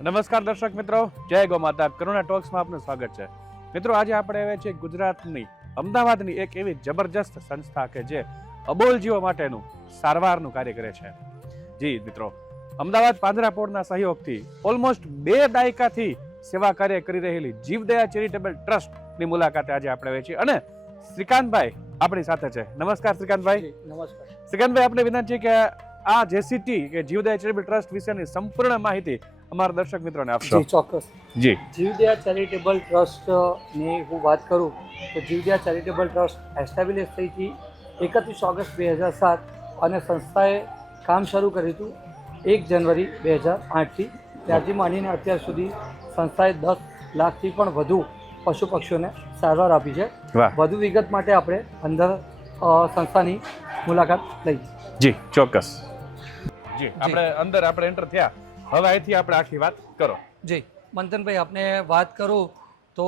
નમસ્કાર દર્શક મિત્રો, જય ગો માતા. કરુણા ટોક્સમાં આપનું સ્વાગત છે. મિત્રો, આજે આપણે આવ્યા છીએ ગુજરાતની અમદાવાદની એક એવી જબરજસ્ત સંસ્થા કે જે અબોલ જીવો માટેનું સારવારનું કાર્ય કરે છે. જી મિત્રો, અમદાવાદ પાંજરાપોળના સહયોગથી ઓલમોસ્ટ 2 દાયકાથી સેવા કાર્ય કરી રહેલી જીવદયા ચેરિટેબલ ટ્રસ્ટની મુલાકાતે આજે આપણે આવ્યા છીએ અને શ્રીકાંતભાઈ આપણી સાથે છે. નમસ્કાર શ્રીકાંતભાઈ. નમસ્કાર શ્રીકાંતભાઈ, આપણે વિનંતી છે કે આ જેસીટી કે જીવદયા ચેરિટેબલ ટ્રસ્ટ વિશેની સંપૂર્ણ માહિતી અમારા દર્શક મિત્રોને આપશો. જી ચોક્કસ. જી, જીવદયા ચેરિટેબલ ટ્રસ્ટની હું વાત કરું તો જીવદયા ચેરિટેબલ ટ્રસ્ટ એસ્ટાબ્લિશ થઈ હતી 31 ઓગસ્ટ 2007 અને સંસ્થાએ કામ શરૂ કર્યું હતું 1 જાન્યુઆરી 2008થી. ત્યારથી માંડીને અત્યાર સુધી સંસ્થાએ 10 લાખથી પણ વધુ પશુ પક્ષીઓને સારવાર આપી છે. વધુ વિગત માટે આપણે અંદર સંસ્થાની મુલાકાત લઈ. જી ચોક્કસ. જી, આપણે એન્ટર થયા. હવે અહીંથી આપણે આખી વાત કરો. જી મંથનભાઈ, આપને વાત કરું તો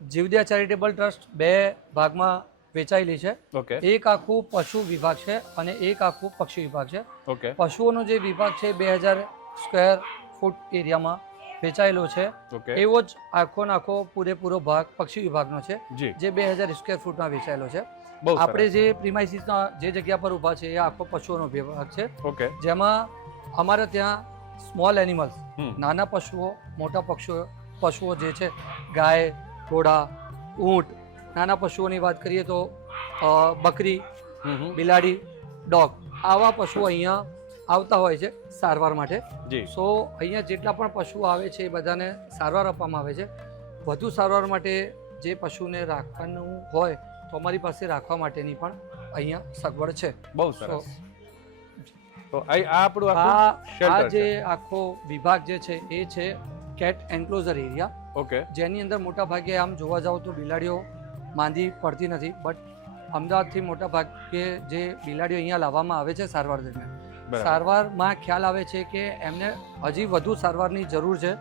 જીવદયા ચેરિટેબલ ટ્રસ્ટ 2 ભાગમાં વેચાયેલી છે. ઓકે. એક આખું પશુ વિભાગ છે અને એક આખું પક્ષી વિભાગ છે. ઓકે. પશુઓનો જે વિભાગ છે 2000 સ્ક્વેર ફૂટ એરિયામાં વેચાયેલો છે. ઓકે. એવો જ આખો પૂરેપૂરો ભાગ પક્ષી વિભાગનો છે જી, જે 2000 સ્ક્વેર ફૂટમાં વેચાયેલો છે. બહુ સરસ. આપણે જે પ્રીમાઇસીસના જે જગ્યા પર ઊભા છે એ આખો પશુઓનો વિભાગ છે. ઓકે. જેમાં અમારે ત્યાં સ્મોલ એનિમલ્સ, હમ. નાના પશુઓ, મોટા પશુઓ જે છે, ગાય, ઘોડા, ઊંટ, નાના પશુઓની વાત કરીએ તો બકરી, બિલાડી, ડોગ, આવા પશુઓ અહીંયા આવતા હોય છે સારવાર માટે. જી. સો અહીંયા જેટલા પણ પશુઓ આવે છે એ બધાને સારવાર આપવામાં આવે છે. વધુ સારવાર માટે જે પશુને રાખવાનું હોય તો અમારી પાસે રાખવા માટેની પણ અહીંયા સગવડ છે. બહુ સરસ. તો આ આપણું આ shelter જે છે. આખો વિભાગ જે છે એ છે કેટ એન્ક્લોઝર એરિયા, ઓકે. જેની અંદર મોટા ભાગે આમ જોવા જાવ તો બિલાડીઓ માંદી પડતી નથી, બટ અમદાવાદથી મોટા ભાગે જે બિલાડીઓ અહીંયા લાવવામાં આવે છે સારવાર દરમિયાન, બરાબર. સારવારમાં ખ્યાલ આવે છે કે એમને હજી વધુ સારવારની જરૂર છે,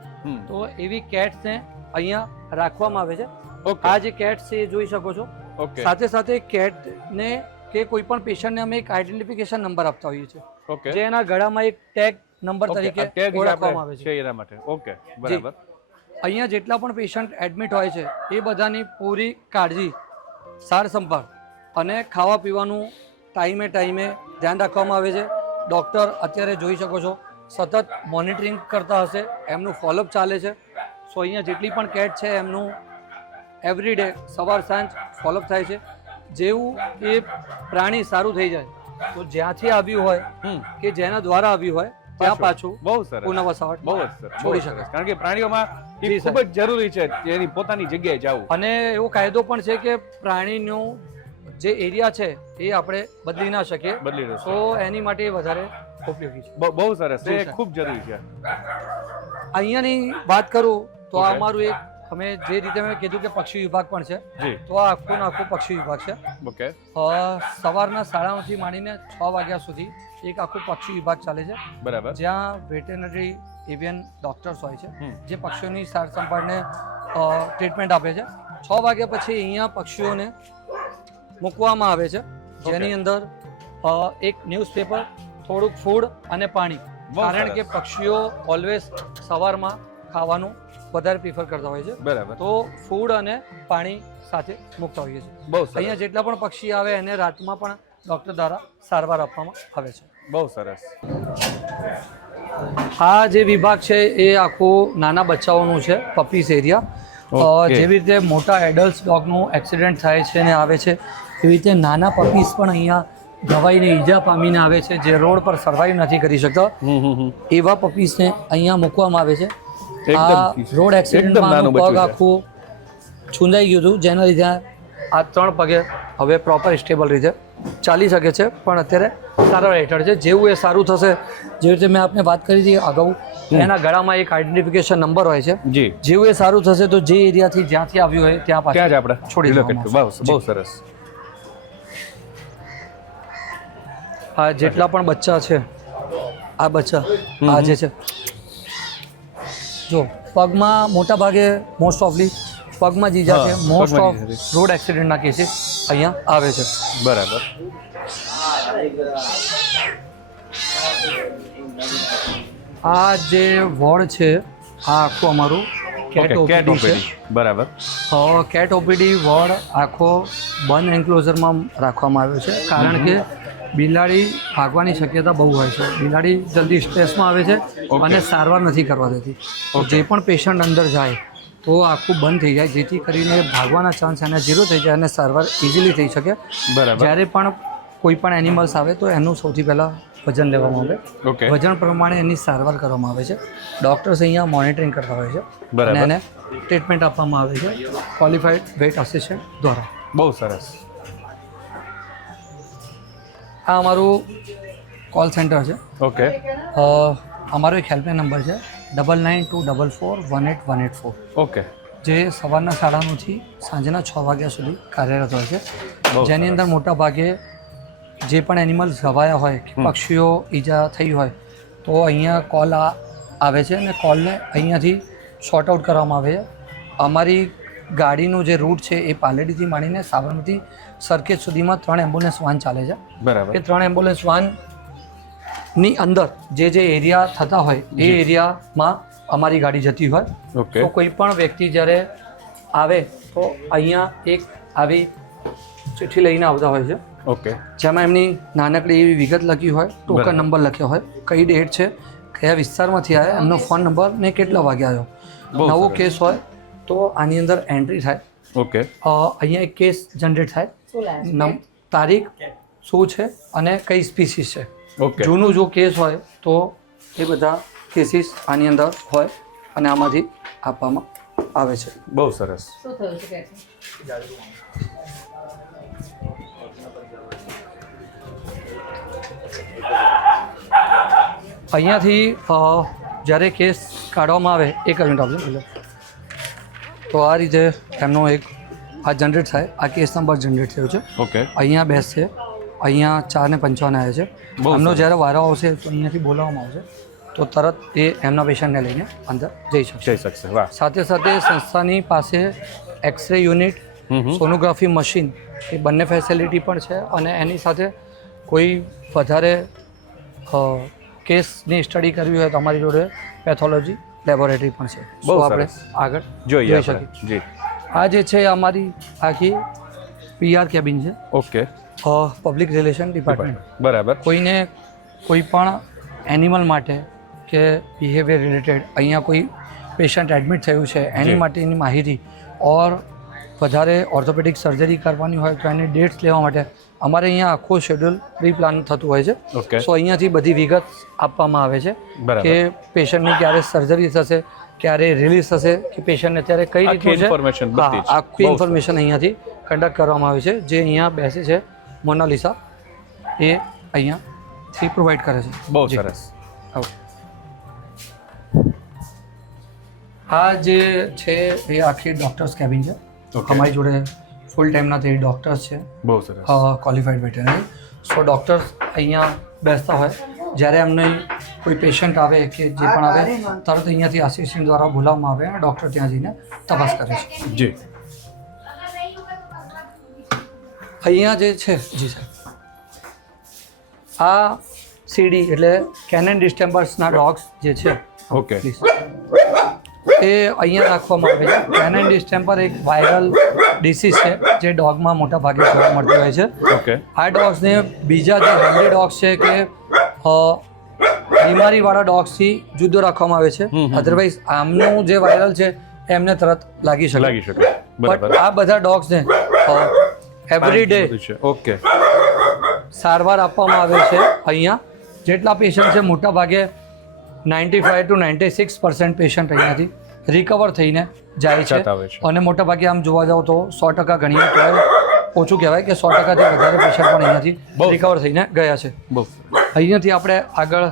તો એવી કેટ્સને અહીંયા રાખવામાં આવે છે. ઓકે. આ જે કેટ્સ છે એ જોઈ શકો છો. ઓકે. સાથે સાથે કેટને કે કોઈ પણ પેશન્ટને અમે એક આઈડેન્ટિફિકેશન નંબર આપતા હોઈએ છીએ, ઓકે. જે એના ગળામાં એક ટેગ નંબર ઓકે. તરીકે આ tag જે ઓળખવામાં આપણે આવે છે. છે એના માટે. ઓકે, બરાબર. અહીંયા જેટલા પણ પેશન્ટ એડમિટ હોય છે એ બધાની પૂરી કાળજી, સાર સંભાળ અને ખાવા પીવાનું ટાઈમે ધ્યાન રાખવામાં આવે છે. ડૉક્ટર અત્યારે જોઈ શકો છો સતત મોનિટરિંગ કરતા હશે, એમનું ફોલોઅપ ચાલે છે. સો અહીંયા જેટલી પણ કેટ છે એમનું એવરી ડે સવાર સાંજ ફોલોઅપ થાય છે. જેવું એ પ્રાણી સારું થઈ જાય તો જ્યાંથી આવ્યું હોય કે જેના દ્વારા આવ્યું હોય ત્યાં પાછું બહુ સરસ. પુનઃવસાવટ બહુ જ સરસ. છોડી બહુ શકે. સરસ. કારણ કે પ્રાણીઓમાં એ જી, ખૂબ જ જરૂરી છે એની પોતાની જગ્યાએ જવું. અને એવો કાયદો પણ છે કે પ્રાણીનું જે એરિયા છે એ આપણે બદલી ના શકીએ, બદલી રહ્યો તો એની માટે વધારે ઉપયોગી છે. બહુ સરસ. જી, એ સર. ખૂબ જરૂરી છે. અહીંયાની વાત કરું તો આ ઓકે. અમારું એક, અમે જે રીતે મેં કીધું કે પક્ષી વિભાગ પણ છે, જી. તો આ આખો પક્ષી વિભાગ છે. ઓકે. સવારના 9:30થી માંડીને 6 વાગ્યા સુધી એક આખું પક્ષી વિભાગ ચાલે છે, બરાબર. જ્યાં વેટેનરી એવિયન ડોક્ટર્સ હોય છે હમ. જે પક્ષીઓની સાર સંભાળને ટ્રીટમેન્ટ આપે છે. 6 વાગ્યા પછી અહીંયા પક્ષીઓને મૂકવામાં આવે છે, જેની અંદર એક ન્યૂઝપેપર, થોડુંક ફૂડ અને પાણી, બહુ કારણ સરસ. કે પક્ષીઓ ઓલવેઝ સવારમાં ખાવાનું વધારે પ્રિફર કરતા હોય છે, બરાબર. તો ફૂડ અને પાણી સાથે મૂકતા હોઈએ છીએ. બહુ સરસ. અહીંયા જેટલા પણ પક્ષી આવે એને રાતમાં પણ ડૉક્ટર દ્વારા સારવાર આપવામાં આવે છે. બહુ સરસ. આ જે વિભાગ છે એ આખું નાના બચ્ચાઓનું છે, પપીસ એરિયા. ઓકે. જેવી રીતે મોટા એડલ્ટ ડોગનું એક્સિડન્ટ થાય છે ને આવે છે, એવી રીતે નાના પપીસ પણ અહીંયા ઘવાઈને ઈજા પામીને આવે છે, જે રોડ પર સર્વાઈવ નથી કરી શકતા. એવા પપીસને અહીંયા મૂકવામાં આવે છે. આ રોડ એક્સિડન્ટમાં આનું પગ આખું છૂંદાઈ ગયું હતું, જેના લીધે આ 3 પગે હવે પ્રોપર સ્ટેબલ રીતે ચાલી શકે છે, પણ અત્યારે સારવાર હેઠળ છે. જેવું એ સારું થશે, જેવી રીતે મેં આપને વાત કરી હતી અગાઉ, એના ગળામાં એક આઈડેન્ટિફિકેશન નંબર હોય છે. જી. જેવું એ સારું થશે તો જે એરિયાથી જ્યાંથી આવ્યું હોય ત્યાં ત્યાં જ પાછું આપણે છોડી relocate દેવામાં કરવું. બહુ સરસ. આ જેટલા પણ બચ્ચા છે, આ બચ્ચા આ જે છે, જો પગમાં મોટા ભાગે મોસ્ટ ઓફલી પગમાં જ ઈજા છે. હા, મોસ્ટ પગમાં ઓફ જ ઈજા છે. રોડ એક્સિડન્ટના કેસીસ અહીંયા આવે છે. આ જે વોર્ડ છે આ આખું અમારું કેટ ઓકે કેટ ઓપીડી છે. ઓપીડી બરાબર. કેટ ઓપીડી વોર્ડ આખો બંધ એન્ક્લોઝરમાં રાખવામાં આવ્યો છે, કારણ કે બિલાડી ભાગવાની શક્યતા બહુ હોય છે. બિલાડી જલ્દી સ્ટ્રેસમાં આવે છે અને સારવાર નથી કરવા દેતી. તો જે પણ પેશન્ટ અંદર જાય તો આખું બંધ થઈ જાય, જેથી કરીને ભાગવાના ચાન્સ એના 0 થઈ જાય અને સારવાર ઇઝીલી થઈ શકે. બરાબર. જ્યારે પણ કોઈ પણ એનિમલ્સ આવે તો એનું સૌથી પહેલાં વજન લેવામાં આવે. ઓકે વજન પ્રમાણે એની સારવાર કરવામાં આવે છે. ડૉક્ટર્સ અહીંયા મોનિટરિંગ કરતા હોય છે બરાબર. અને એને ટ્રીટમેન્ટ આપવામાં આવે છે ક્વોલિફાઈડ વેટ અસિસ્ટન્ટ દ્વારા. બહુ સરસ. આ અમારું કોલ સેન્ટર છે. ઓકે અમારો એક હેલ્પલાઇન નંબર છે 9924418184, ઓકે જે સવારના 9:30થી સાંજના 6 વાગ્યા સુધી કાર્યરત હોય છે. બહુ જેની અંદર મોટા ભાગે જે પણ એનિમલ્સ ઘવાયા હોય કે પક્ષીઓ ઈજા થઈ હોય તો અહીંયા કોલ આવે છે અને કોલને અહીંયાથી શોર્ટ આઉટ કરવામાં આવે છે. અમારી ગાડીનું જે રૂટ છે એ પાલેડીથી માંડીને સાબરમતી સરખેજ સુધીમાં 3 એમ્બ્યુલન્સ વાન ચાલે છે. બરાબર. એ 3 એમ્બ્યુલન્સ વાનની અંદર જે એરિયા થતા હોય એ એરિયામાં અમારી ગાડી જતી હોય. ઓકે તો કોઈ પણ વ્યક્તિ જ્યારે આવે તો અહીંયા એક આવી ચિઠ્ઠી લઈને આવતા હોય છે, ઓકે જેમાં એમની નાનકડી એવી વિગત લખી હોય, ટોકન બરાબર. નંબર લખ્યો હોય, કઈ ડેટ છે, કયા વિસ્તારમાંથી આવ્યા, એમનો ફોન નંબર ને કેટલા વાગે આવ્યો. બહુ નવો સરસ. કેસ હોય તો આની અંદર એન્ટ્રી થાય. ઓકે અહીંયા એક કેસ જનરેટ થાય, તારીખ શું છે અને કઈ સ્પીસીસ છે. ઓકે જૂનું જો કેસ હોય તો એ બધા કેસીસ આની અંદર હોય અને આમાંથી આપવામાં આવે છે. બહુ સરસ. શું થયું છે કે અહીંયાથી જ્યારે કેસ કાઢવામાં આવે એક મિનિટ આપજો એટલે. તો આ રીતે એમનો એક આ જનરેટ થાય, આ કેસ નંબર જનરેટ થયો છે. ઓકે અહીંયા બેસશે, અહીંયા 4:55 આવે છે. બહુ એમનો સરસ. જ્યારે વારો આવશે તો અહીંયાથી બોલાવવામાં આવશે, તો તરત એ એમના પેશન્ટને લઈને અંદર જઈ શકશે. જઈ શકશે. વાહ. સાથે સાથે સંસ્થાની પાસે એક્સરે યુનિટ, સોનોગ્રાફી મશીન એ બંને ફેસિલિટી પણ છે અને એની સાથે કોઈ વધારે કેસની સ્ટડી કરવી હોય તો અમારી જોડે પેથોલોજી લેબોરેટરી પણ છે. બહુ તો આપણે સરસ. આગળ જોઈએ જોઈ આપણે. શકીએ. જી આ જે છે અમારી આખી PR કેબિન છે, ઓકે પબ્લિક રિલેશન ડિપાર્ટમેન્ટ. બરાબર. કોઈને કોઈ પણ એનિમલ માટે કે બિહેવિયર રિલેટેડ અહીંયા કોઈ પેશન્ટ એડમિટ થયું છે એની જી. માટેની માહિતી ઓર વધારે ઓર્થોપેડિક સર્જરી કરવાની હોય તો એની ડેટ્સ લેવા માટે અમારે અહીંયા આખું શેડ્યુલ પ્રી પ્લાન થતું હોય છે. ઓકે સો અહીંયાથી બધી વિગત આપવામાં આવે છે બરાબર. કે પેશન્ટની ક્યારે સર્જરી થશે, ક્યારે રિલીઝ થશે, કે પેશન્ટને અત્યારે કઈ આખી રીતનું છે. information બધી જ. આખી બહુ ઇન્ફોર્મેશન અહીંયાથી કન્ડક્ટ કરવામાં આવે છે. જે અહીંયા બેસે છે મોનાલિસા, એ અહીંયાથી પ્રોવાઈડ કરે છે. બહુ જી. સરસ. આવો. આ જે છે એ આખી ડૉક્ટર્સ કેબિન છે. ઓકે. અમારી જોડે ફૂલ ટાઈમના તે ડૉક્ટર્સ છે, બહુ સરસ. Qualified veterinary. સો ડૉક્ટર્સ અહીંયા બેસતા હોય, જ્યારે એમને કોઈ પેશન્ટ આવે કે જે પણ આવે તરત અહીંયાથી આસિસ્ટન્ટ દ્વારા બોલાવવામાં આવે અને ડૉક્ટર ત્યાં જઈને તપાસ કરે છે. જી અહીંયા જે છે જી સાહેબ, આ CD એટલે કેનન ડિસ્ટેમ્બર્સના ડોગ્સ જે છે ઓકે પ્લીઝ, એ અહીંયા રાખવામાં આવે છે. કેનન ડિસ્ટેમ્બર એક વાયરલ ડિસીઝ છે જે ડોગમાં મોટા ભાગે જોવા મળતી હોય છે. ઓકે આ ડોગ્સને બીજા જે હેલ્ધી ડોગ્સ છે કે બીમારીવાળા ડોગ્સથી જુદો રાખવામાં આવે છે. અધરવાઇઝ આમનું જે વાયરલ છે એમને તરત લાગી લાગી શકે. શકે. બરાબર. બટ આ બધા ડોગ્સને એવરી ડે બધું છે. ઓકે સારવાર આપવામાં આવે છે. અહીંયા જેટલા પેશન્ટ છે મોટા ભાગે 95 to 96% પેશન્ટ અહીંયાથી રિકવર થઈને જાય જતા છે. હોય છે. અને મોટા ભાગે આમ જોવા જાવ તો 100% ગણીએ તો ઓછું કહેવાય કે 100%થી વધારે પેશન્ટ પણ બહુ. અહીંયાથી રિકવર થઈને ગયા છે. બહુ અહીંયાથી આપણે આગળ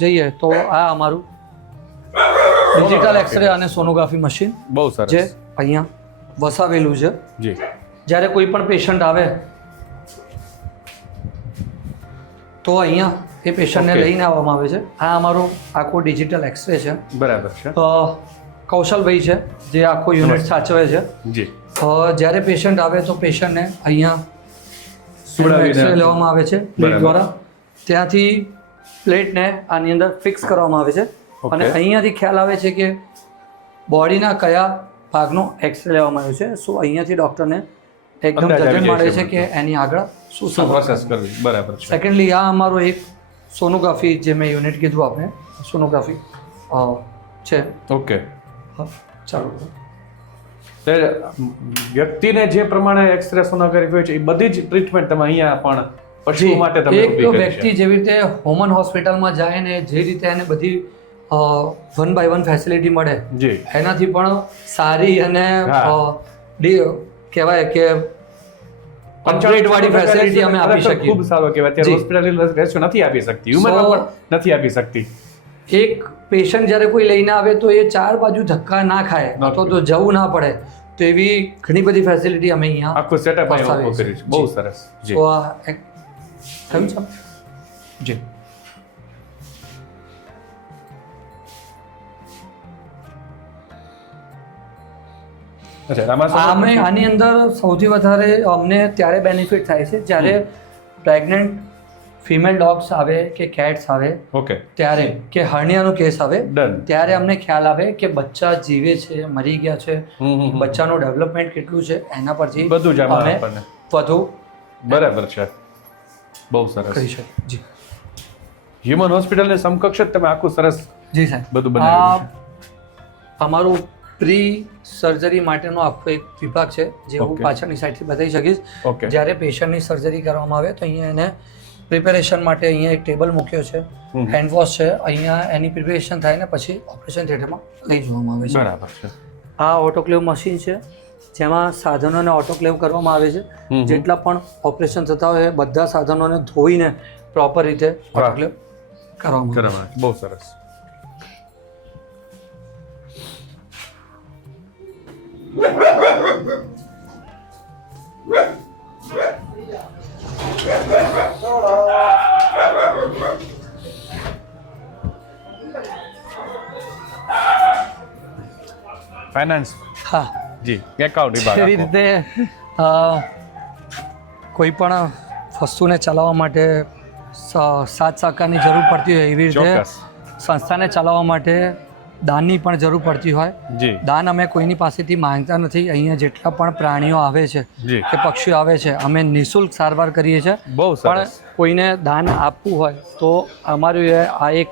જઈએ તો આ અમારું ડિજિટલ એક્સરે અને સોનોગ્રાફી મશીન બહુ જે સરસ. અહીંયા વસાવેલું છે. જી જ્યારે કોઈ પણ પેશન્ટ આવે તો અહીંયા એ પેશન્ટને Okay. લઈને આવવામાં આવે છે. આ અમારું આખું ડિજિટલ એક્સરે છે. બરાબર છે. કૌશલભાઈ છે જે આખો યુનિટ સાચવે છે. જી જ્યારે પેશન્ટ આવે તો પેશન્ટને અહીંયા સુવડાવીને એક્સરે લેવામાં આવે છે પ્લેટ બરાબર. દ્વારા. ત્યાંથી પ્લેટને આની અંદર ફિક્સ કરવામાં આવે છે Okay. અને અહીંયાથી ખ્યાલ આવે છે કે બોડીના કયા ભાગનો એક્સરે લેવામાં આવ્યો છે. સો અહીંયાથી ડૉક્ટરને એકદમ અંદાજ આવી જજન જાય મળે છે છે કે એની આગળ શું શું સર્વર પ્રોસેસ કરવી બરાબર છે. સેકન્ડલી આ અમારો એક સોનોગ્રાફી જે મેં યુનિટ કીધું આપણે સોનોગ્રાફી છે. ઓકે. હા, ચાલો. તે વ્યક્તિને જે પ્રમાણે એક્સરે સોનોગ્રાફી હોય છે એ બધી જ ટ્રીટમેન્ટ તમે અહીંયા પણ પશુઓ માટે તમે એક ઊભી કરી વ્યક્તિ છે. જેવી રીતે હોમન હોસ્પિટલમાં જાય ને જે રીતે એને બધી 1 by 1 ફેસિલિટી મળે જી એનાથી પણ સારી અને હા. કહેવાય કે અપગ્રેડ વાળી ફેસિલિટી અમે આપી શકીએ. ખૂબ સારો કહેવાય. અત્યારે જી. હોસ્પિટલ રેશિયો નથી આપી શકતી, હ્યુમનમાં પણ નથી આપી શકતી. એક પેશન્ટ જ્યારે કોઈ લઈને આવે તો એ ચાર બાજુ ધક્કા ના ખાય અથવા તો જવું ના પડે તો એવી ઘણી બધી ફેસિલિટી અમે અહીંયા આખું સેટઅપ અહીંયા વસાવીએ ઊભું છીએ. કર્યું છે. બહુ સરસ. જી તો આ એક થયું છે જી. અચ્છા, આમાં આની અંદર સૌથી વધારે અમને ત્યારે બેનિફિટ થાય છે જ્યારે પ્રેગ્નન્ટ ફિમેલ ડોગ્સ આવે કે કેટ્સ આવે ઓકે ત્યારે કે હર્નિયાનો કેસ આવે ડન. ત્યારે અમને ખ્યાલ આવે કે બચ્ચા જીવે છે મરી ગયા છે બચ્ચાનું ડેવલપમેન્ટ કેટલું છે એના પરથી બધું જ આમાં અમે આપણને વધુ બરાબર છે. બહુ સરસ. કરી શકીએ. જી હ્યુમન હોસ્પિટલની સમકક્ષ જ તમે આખું સરસ જી સાહેબ. બધું બનાવ્યું છે. અમારું પ્રી સર્જરી માટેનો આખો એક વિભાગ છે જે હું Okay. પાછળની સાઈડથી બતાવી શકીશ. ઓકે જ્યારે પેશન્ટની સર્જરી કરવામાં આવે તો અહીંયા એને પ્રિપેરેશન માટે અહીંયા એક ટેબલ મૂક્યો છે, હેન્ડ વોશ છે, અહીંયા એની પ્રિપેરેશન થાય ને પછી ઓપરેશન થિયેટરમાં લઈ જવામાં આવે છે. બરાબર છે. આ ઓટોક્લેવ મશીન છે જેમાં સાધનોને ઓટોક્લેવ કરવામાં આવે છે. જેટલા પણ ઓપરેશન થતા હોય એ બધા સાધનોને ધોઈને પ્રોપર રીતે ઓટોક્લેવ કરવામાં આવે છે. બરાબર. બહુ સરસ. ફાઇનાન્સ હા, જી એકાઉન્ટ વિભાગ એવી આખો. રીતે કોઈ પણ વસ્તુને ચલાવવા માટે સાથ સહકારની જરૂર પડતી હોય એવી રીતે ચોક્કસ. સંસ્થાને ચલાવવા માટે દાનની પણ જરૂર પડતી હોય. જી દાન અમે કોઈની પાસેથી માંગતા નથી. અહીંયા જેટલા પણ પ્રાણીઓ આવે છે જી કે પક્ષીઓ આવે છે અમે નિઃશુલ્ક સારવાર કરીએ છીએ. બહુ પણ સરસ. કોઈને દાન આપવું હોય તો અમારું આ એક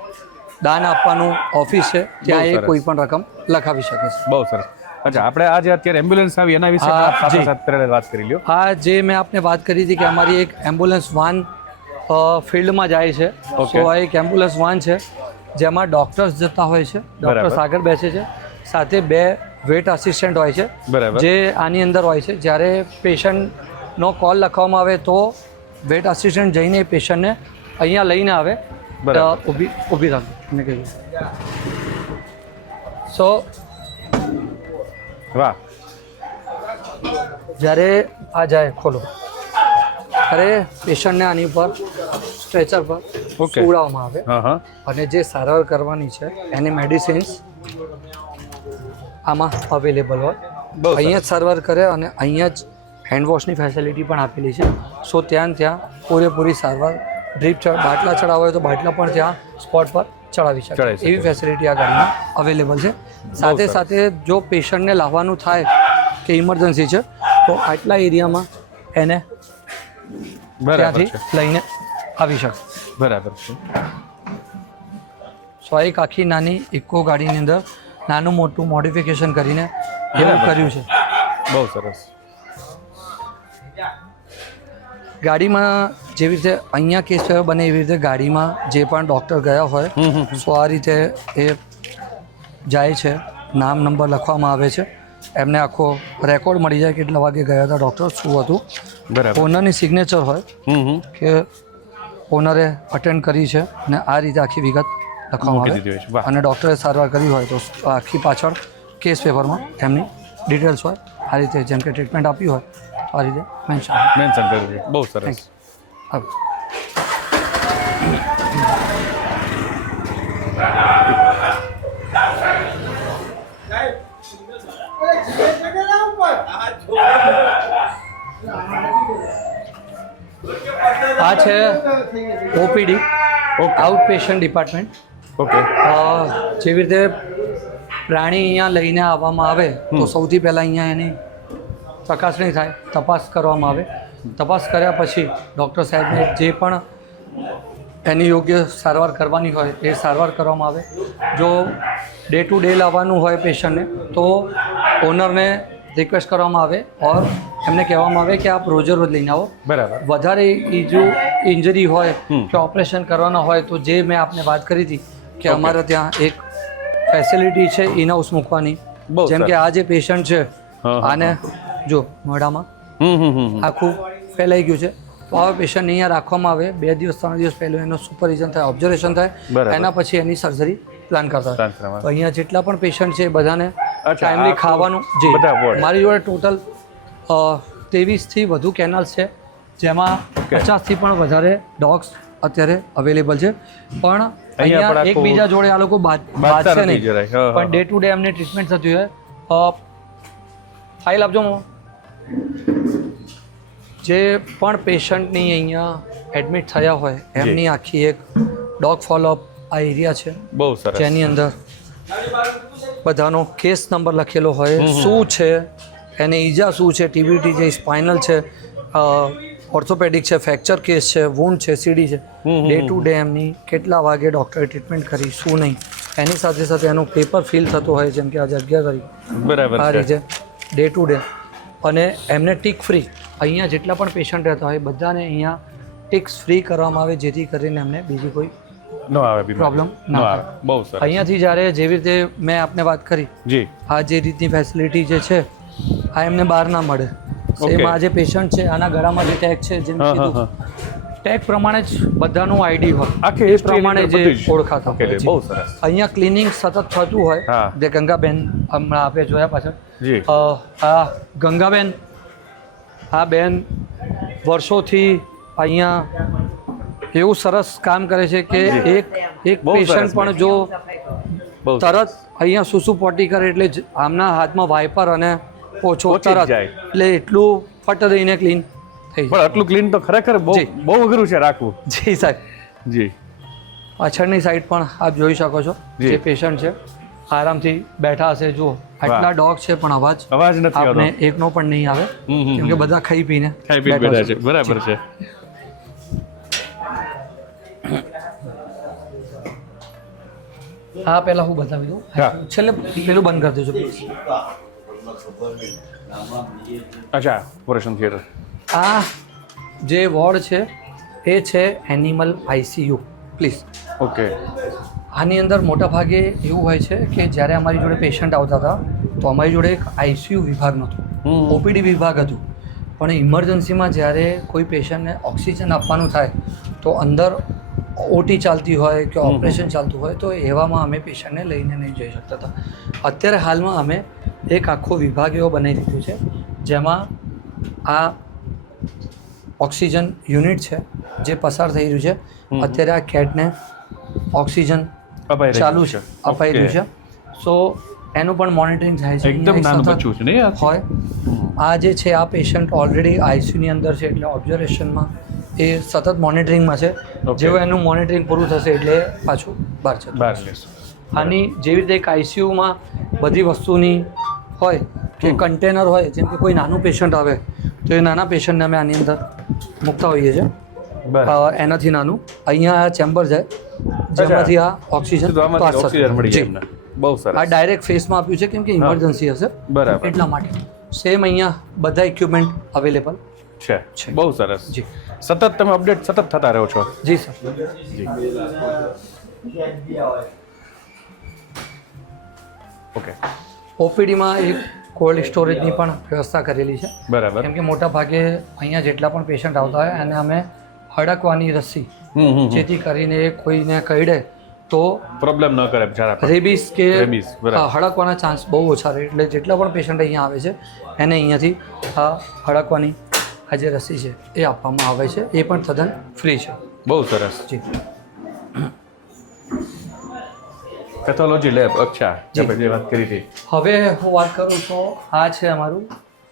દાન આપવાનું ઓફિસ છે ત્યાં એ સરસ. કોઈ પણ રકમ લખાવી શકે છે. બહુ સરસ. અચ્છા, આપણે આજે અત્યારે એમ્બ્યુલન્સ આવી એના વિશે હા, સાથે જી. સાથે પહેલા વાત કરી લ્યો. આ જે મેં આપને વાત કરી હતી કે અમારી એક એમ્બ્યુલન્સ વાન ફિલ્ડમાં જાય છે. Okay. સો આ એક એમ્બ્યુલન્સ વાન છે જેમાં ડૉક્ટર્સ જતા હોય છે, ડૉક્ટર્સ બરાબર. આગળ બેસે છે, સાથે 2 વેટ આસિસ્ટન્ટ હોય છે બરાબર. જે આની અંદર હોય છે. જ્યારે પેશન્ટનો કોલ લખવામાં આવે તો વેટ આસિસ્ટન્ટ જઈને એ પેશન્ટને અહીંયા લઈને આવે. બરાબર. ઊભી રાખો મેં કીધું. સો વાહ. જ્યારે આ જાય ખોલો ત્યારે પેશન્ટને આની ઉપર સ્ટ્રેચર પર Okay. સુવડાવવામાં આવે હા હા અને જે સારવાર કરવાની છે એની મેડિસિન્સ આમાં અવેલેબલ હોય. બહુ સરસ. અહીંયા જ સારવાર કરે અને અહીંયા જ હેન્ડવોશની ફેસિલિટી પણ આપેલી છે. સો ત્યાં પૂરેપૂરી સારવાર ડ્રીપ બાટલા ચડાવવા હોય તો બાટલા પણ ત્યાં સ્પોટ પર ચડાવી ચડાવી શકે શકે. એવી ફેસિલિટી આ ગાડીમાં અવેલેબલ છે. સાથે સરસ. સાથે જો પેશન્ટને લાવવાનું થાય કે ઇમરજન્સી છે તો આટલા એરિયામાં એને બરાબર ત્યાંથી છે. લઈને આવી શકે. બરાબર છે. સો આ એક આખી નાની ઇકો ગાડીની અંદર નાનું મોટું મોડિફિકેશન કરીને એવું બરાબર. કર્યું છે. બહુ સરસ. ગાડીમાં જેવી રીતે અહીંયા કેસ થયો બને એવી રીતે ગાડીમાં જે પણ ડૉક્ટર ગયા હોય સો આ રીતે એ જાય છે, નામ નંબર લખવામાં આવે છે, એમને આખો રેકોર્ડ મળી જાય કેટલા વાગે ગયા હતા ડૉક્ટર, શું હતું. બરાબર. ઓનરની સિગ્નેચર હોય કે ઓનરે અટેન્ડ કરી છે અને આ રીતે આખી વિગત લખવામાં મૂકી આવે દીધી હોય છે. વાહ. અને ડૉક્ટરે સારવાર કરી હોય તો આખી પાછળ કેસ પેપરમાં એમની ડિટેલ્સ હોય. આ રીતે જેમ કે ટ્રીટમેન્ટ આપી હોય તો આ રીતે મેન્શન મેન્શન કર્યું છે. બહુ સરસ. આવે. આ છે OPD, out patient department. Okay. જેવી રીતે પ્રાણી અહીંયા લઈને આવવામાં આવે તો સૌથી પહેલાં અહીંયા એની ચકાસણી થાય, તપાસ કરવામાં આવે. તપાસ કર્યા પછી ડૉક્ટર સાહેબને જે પણ એની યોગ્ય સારવાર કરવાની હોય એ સારવાર કરવામાં આવે. જો ડે ટુ ડે લાવવાનું હોય પેશન્ટને તો ઓનરને રિક્વેસ્ટ કરવામાં આવે ઓર એમને કહેવામાં આવે કે આપ રોજે રોજ લઈને આવો. બરાબર. વધારે જો ઇન્જરી હોય કે ઓપરેશન કરવાના હોય તો જે મેં આપને વાત કરી હતી કે અમારે ત્યાં એક ફેસિલિટી છે ઇન હાઉસ મૂકવાની. બહુ જેમ કે સરસ. આ જે પેશન્ટ છે આને જો મોઢામાં આખું ફેલાઈ ગયું છે તો આવા પેશન્ટ અહીંયા રાખવામાં આવે. 2 દિવસ 3 દિવસ પહેલું એનું સુપરવિઝન થાય, ઓબ્ઝર્વેશન થાય, બરાબર. એના પછી એની સર્જરી પ્લાન કરતા હોય. ટ્રાન્સફર. તો અહીંયા જેટલા પણ પેશન્ટ છે એ બધાને અચ્છા, ટાઈમલી આખું ખાવાનું બધા ward. મારી જોડે ટોટલ 23થી વધુ કેનાલ્સ છે જેમાં 50થી પણ વધારે ડોગ્સ અત્યારે અવેલેબલ છે. પણ અહીંયા પણ આખું એકબીજા જોડે આ લોકો બાંધતા બાંધશે નથી નહીં, જરાય. હા, પણ ડે ટુ ડે એમને ટ્રીટમેન્ટ થતી હોય. ફાઇલ આપજો. જે પણ પેશન્ટની અહીંયા એડમિટ થયા હોય એમની આખી એક ડોગ ફોલોઅપ આ એરિયા છે બહુ સરસ. જેની અંદર બધાનો કેસ નંબર લખેલો હોય, શું છે, એને ઈજા શું છે, ટીબીટી છે, સ્પાઇનલ છે, ઓર્થોપેડિક છે, ફ્રેક્ચર કેસ છે, વૂન્ડ છે, સીડી છે, ડે ટુ ડે એમની કેટલા વાગે ડૉક્ટરે ટ્રીટમેન્ટ કરી, શું નહીં, એની સાથે સાથે એનું પેપર ફિલ થતું હોય. જેમ કે આજે 11 તારીખ બરાબર આ છે. રીતે ડે ટુ ડે. અને એમને ટીક ફ્રી અહીંયા જેટલા પણ પેશન્ટ રહેતા હોય બધાને અહીંયા ટીક્સ ફ્રી કરવામાં આવે જેથી કરીને એમને બીજી કોઈ નો આવે બીમારી. પ્રોબ્લેમ નો ના આવે. થાય. બહુ સરસ. અહીંયાથી જ્યારે જેવી રીતે મેં આપને વાત કરી જી. આ જે રીતની ફેસિલિટી જે છે આ એમને બહાર ના મળે. Okay. સેમ આ જે પેશન્ટ છે આના ગળામાં જે ટેગ છે જેમ હા, કીધું ટેગ પ્રમાણે જ બધાનું આઈડી હોય આખી એ history પ્રમાણે ની અંદર જે બધું જ. ઓળખાતા Okay, હોય છે. બહુ સરસ. અહીંયા ક્લિનિંગ સતત થતું હોય. હા. જે ગંગાબેન હમણાં આપે જોયા પાછળ જી. આ ગંગાબેન આ બેન વર્ષોથી અહીંયા એવું સરસ કામ કરે છે કે એક બહુ સરસ પેશન્ટ પણ જો બહુ સરસ. તરત અહીંયા સુસુ પોટી કરે એટલે જ આમના હાથમાં વાઇપર અને પોછો પહોંચી જ તરત જાય. એટલે એટલું ફટ દઈને ક્લીન થઈ પણ આટલું ક્લીન તો ખરેખર બહુ જી. બહુ અઘરું છે રાખવું. જાય. જી સાહેબ. જી. પાછળની સાઈડ પણ આપ જોઈ શકો છો જી. જે પેશન્ટ છે આરામથી બેઠા હશે. જુઓ આટલા ડોગ છે પણ અવાજ અવાજ નથી આવતો. આપને એકનો પણ નહીં આવે કેમ કે બધા ખાઈ પીને ખાઈ પી બેઠા છે. બરાબર છે. આ પહેલા હું બતાવી દઉં. હા. છેલ્લે પેલું બંધ કરી દેજો પ્લીઝ. અચ્છા, ઓપરેશન થિયેટર. આ જે વોર્ડ છે એ છે એનિમલ આઈસીયુ પ્લીઝ. ઓકે. આની અંદર મોટા ભાગે એવું હોય છે કે જ્યારે અમારી જોડે પેશન્ટ આવતા હતા તો અમારી જોડે એક આઈસીયુ વિભાગ નહોતો, ઓપીડી વિભાગ હતું. પણ ઇમરજન્સીમાં જ્યારે કોઈ પેશન્ટને ઓક્સિજન આપવાનું થાય તો અંદર ઓટી ચાલતી હોય કે ઓપરેશન ચાલતું હોય તો એવામાં અમે પેશન્ટને લઈને નહીં જઈ શકતા હતા. અત્યારે હાલમાં અમે એક આખો વિભાગ એવો બનાવી દીધો છે જેમાં આ ઓક્સિજન યુનિટ છે જે પસાર થઈ રહ્યું છે. અત્યારે આ કેટને ઓક્સિજન અપાઈ રહ્યું ચાલુ છે. છે, અપાઈ રહ્યું છે. સો એનું પણ મોનિટરિંગ થાય છે. એકદમ અહીંયા નાનું સતત બચ્ચું છે નહીં આ? હોય. આ જે છે આ પેશન્ટ ઓલરેડી આઈસીયુની અંદર છે એટલે ઓબ્ઝર્વેશનમાં એ સતત મોનિટરિંગમાં છે. Okay. જેવું એનું મોનિટરિંગ પૂરું થશે એટલે પાછું બહાર છે. બહાર લેશું. આની જેવી રીતે એક આઈસીયુમાં બધી વસ્તુની હોય કે કન્ટેનર હોય જેમ કે કોઈ નાનું પેશન્ટ આવે તો એ નાના પેશન્ટને અમે આની અંદર મૂકતા હોઈએ છીએ. બરાબર. એનાથી નાનું અહીંયા આ ચેમ્બર જાય જેમાંથી આ ઓક્સિજન તો આમાંથી પાસ ઓક્સિજન મળી જાય જી. એમને. બહુ સરસ. આ ડાયરેક્ટ ફેસમાં આપ્યું છે કેમ કે ઇમરજન્સી હશે બરાબર એટલા માટે. સેમ અહીંયા બધા ઇક્વિપમેન્ટ અવેલેબલ છે. છે. બહુ સરસ. જી. સતત તમે અપડેટ સતત થતા રહો છો. જી સર. જી. ઓકે. ઓપીડીમાં એક કોલ્ડ સ્ટોરેજની પણ વ્યવસ્થા કરેલી છે બરાબર. કેમ કે મોટા ભાગે અહીંયા જેટલા પણ પેશન્ટ આવતા હોય અને અમે હડકવાની રસી જેથી કરીને કોઈને કરડે તો પ્રોબ્લેમ ન કરે જરા પણ. રેબીસ કે રેબીસ, બરાબર. હડકવાના ચાન્સ બહુ ઓછા રહે. એટલે જેટલા પણ પેશન્ટ અહીંયા આવે છે એને અહીંયાથી આ હડકવાની આ જે રસી છે એ આપવામાં આવે છે. એ પણ તદ્દન ફ્રી છે. બહુ સરસ. જી. Pathology lab. અચ્છા, જી. આપણે જે વાત કરી હતી. હવે હું વાત કરું તો આ છે અમારું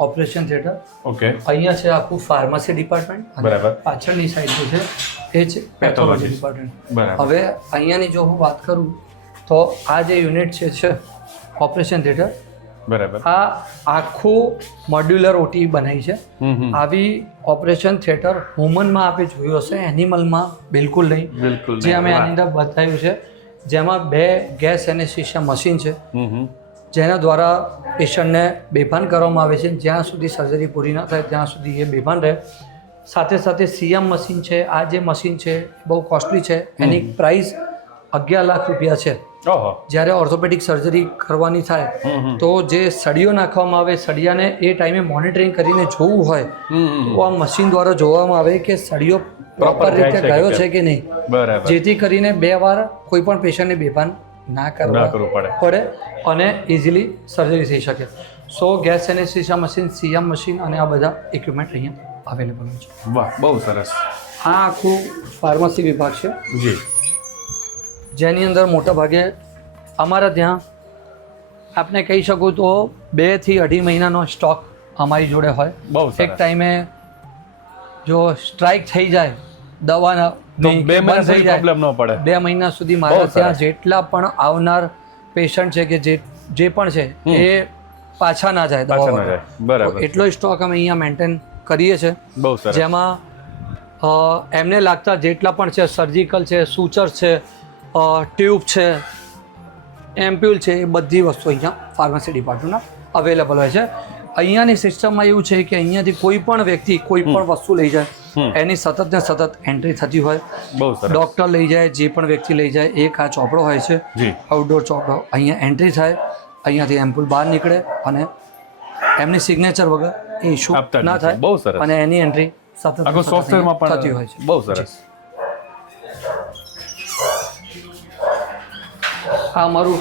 ઓપરેશન થિયેટર. ઓકે. અહીંયા છે આખું ફાર્મસી ડિપાર્ટમેન્ટ. બરાબર. પાછળની સાઈડ જે છે એ છે પેથોલોજી ડિપાર્ટમેન્ટ. બરાબર. હવે અહીંયાની જો હું વાત કરું તો આ જે યુનિટ છે ઓપરેશન થિયેટર, બરાબર. આ આખું મોડ્યુલર ઓટી બનાવી છે. આવી ઓપરેશન થિયેટર હ્યુમનમાં આપે જોયું હશે, એનિમલમાં બિલકુલ નહીં. બિલકુલ જે અમે આની અંદર બતાવ્યું છે, જેમાં 2 ગેસ એનેસ્થેસિયા મશીન છે જેના દ્વારા પેશન્ટને બેભાન કરવામાં આવે છે. જ્યાં સુધી સર્જરી પૂરી ન થાય ત્યાં સુધી એ બેભાન રહે. સાથે સાથે સીએમ મશીન છે. આ જે મશીન છે બહુ કોસ્ટલી છે, એની પ્રાઇસ 11 લાખ રૂપિયા છે. ઓહો. જ્યારે ઓર્થોપેડિક સર્જરી કરવાની થાય તો જે સળીઓ નાખવામાં આવે, સળિયાને એ ટાઈમે મોનિટરિંગ કરીને જોવું હોય તો આ મશીન દ્વારા જોવામાં આવે કે સળિયો પ્રોપર રીતે ગયો છે કે નહીં, બરાબર. જેથી કરીને 2 વાર કોઈ પણ પેશન્ટને બેભાન ના કરવું પડે અને ઇઝીલી સર્જરી થઈ શકે. So gas anaesthesia machine, CM machine અને આ બધા ઇક્વિપમેન્ટ અહીંયા અવેલેબલ છે. વાહ, બહુ સરસ. આ આખું ફાર્મસી વિભાગ છે જી. જેની અંદર મોટા ભાગે અમારા ત્યાં આપને કહી શકું તો 2 થી 2.5 મહિનાનો સ્ટોક અમારી જોડે હોય. બહુ સરસ. એક ટાઈમે જો સ્ટ્રાઇક થઈ જાય દવાના તો 2 મહિના સુધી પ્રોબ્લેમ ન પડે. 2 મહિના સુધી મારા ત્યાં જેટલા પણ આવનાર પેશન્ટ છે કે જે પણ છે એ પાછા ના જાય દવા વગર. બરાબર. એટલો સ્ટોક અમે અહીંયા મેન્ટેન કરીએ છીએ. બહુ સરસ. જેમાં એમને લાગતા જેટલા પણ છે, સર્જિકલ છે, સૂચર છે, ટ્યુબ છે, એમ્પ્યુલ છે, એ બધી વસ્તુ અહીંયા ફાર્મસી ડિપાર્ટમેન્ટમાં અવેલેબલ હોય છે. અહીંયાની સિસ્ટમમાં એવું છે કે અહીંયાથી કોઈ પણ વ્યક્તિ કોઈ પણ વસ્તુ લઈ જાય એની સતત ને સતત એન્ટ્રી થતી હોય. બહુ સરસ. ડૉક્ટર લઈ જાય, જે પણ વ્યક્તિ લઈ જાય, એક આ ચોપડો હોય છે, આઉટડોર ચોપડો. અહીંયા એન્ટ્રી થાય, અહીંયાથી એમ્પ્યુલ બહાર નીકળે અને એમની સિગ્નેચર વગર એ ઇશ્યુ ના થાય. બહુ સરસ. અને એની એન્ટ્રી સતત આખો સોફ્ટવેરમાં પણ થતી હોય છે. બહુ સરસ. આ અમારું